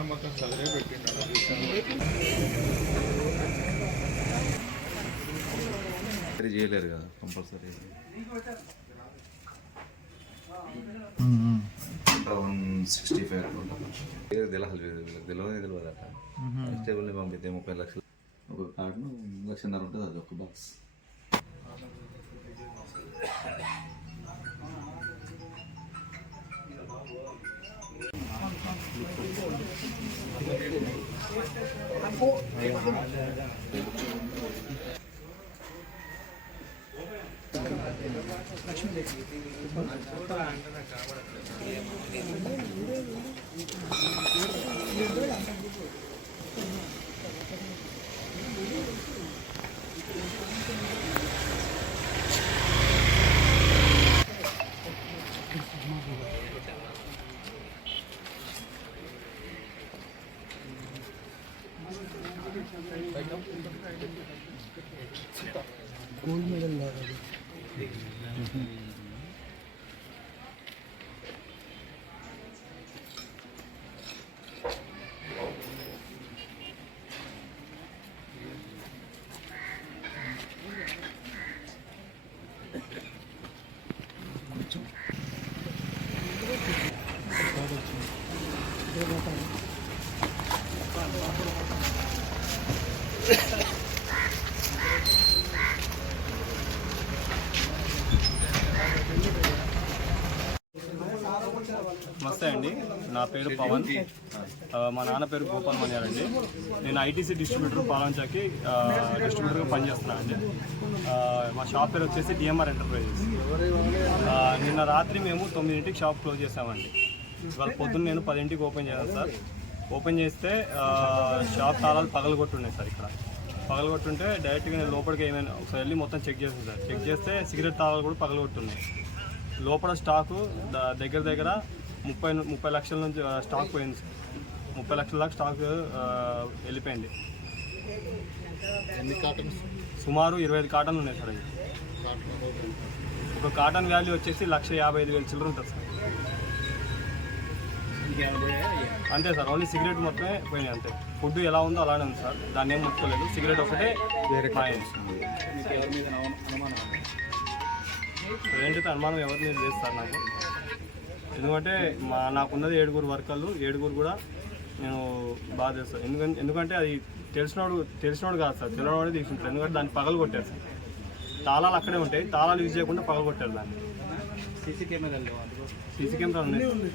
పక్కన మొత్తం చదివే పెట్టిండు. చేయలేరు కదా కంపల్సరీ. 165 తెలియదు అట. కానిస్టేబుల్ని పంపితే 30 లక్షలు ఒక కార్డును 1.5 లక్ష ఉంటుంది. అది ఒక బాక్స్. गोल्ड मेडल ला रहा है। నమస్తే అండి, నా పేరు పవన్. మా నాన్న పేరు గోపాల్ మణియార్ అండి. నేను ఐటీసీ డిస్ట్రిబ్యూటర్ పాలంచాకి డిస్ట్రిబ్యూటర్గా పనిచేస్తున్నాను అండి. మా షాప్ పేరు వచ్చేసి డిఎంఆర్ ఎంటర్ప్రైజెస్. నిన్న రాత్రి మేము 9ంటికి షాప్ క్లోజ్ చేసామండి. ఇవాళ పొద్దున్న నేను 10ంటికి ఓపెన్ చేశాను సార్. ఓపెన్ చేస్తే షాప్ తాళాలు పగలగొట్టున్నాయి సార్. ఇక్కడ పగలగొట్టుంటే డైరెక్ట్గా నేను లోపలికి ఏమైనా ఒకసారి వెళ్ళి మొత్తం చెక్ చేసాను సార్. చెక్ చేస్తే సిగరెట్ తాళాలు కూడా పగలగొట్టున్నాయి. లోపల స్టాకు దగ్గర 30 లక్షల నుంచి స్టాక్ పోయింది సార్. 30 లక్షల దాకా స్టాక్ వెళ్ళిపోయింది. సుమారు 25 కాటన్లు ఉన్నాయి సార్. అవి ఒక కాటన్ వాల్యూ వచ్చేసి 1,55,000 చిల్లర ఉంటుంది సార్. అంతే సార్, ఓన్లీ సిగరెట్ మొత్తమే పోయినాయి అంతే. ఫుడ్ ఎలా ఉందో అలానే ఉంది సార్, దాన్ని ఏం ముట్టుకోలేదు. సిగరెట్ ఒకటే ఏంటైతే అనుమానం ఎవరి మీద లేదు సార్ నాకు. ఎందుకంటే నాకున్నది 7 వర్కర్లు, 7 కూడా నేను బాగా చేస్తాను. ఎందుకంటే అది తెలిసినోడు కాదు సార్, తెలియనోడే తీసుకుంటారు. ఎందుకంటే దాన్ని పగలు కొట్టారు సార్. తాళాలు అక్కడే ఉంటాయి, తాళాలు యూజ్ చేయకుండా పగలు కొట్టారు దాన్ని. సీసీ కెమెరాలు ఉన్నాయి.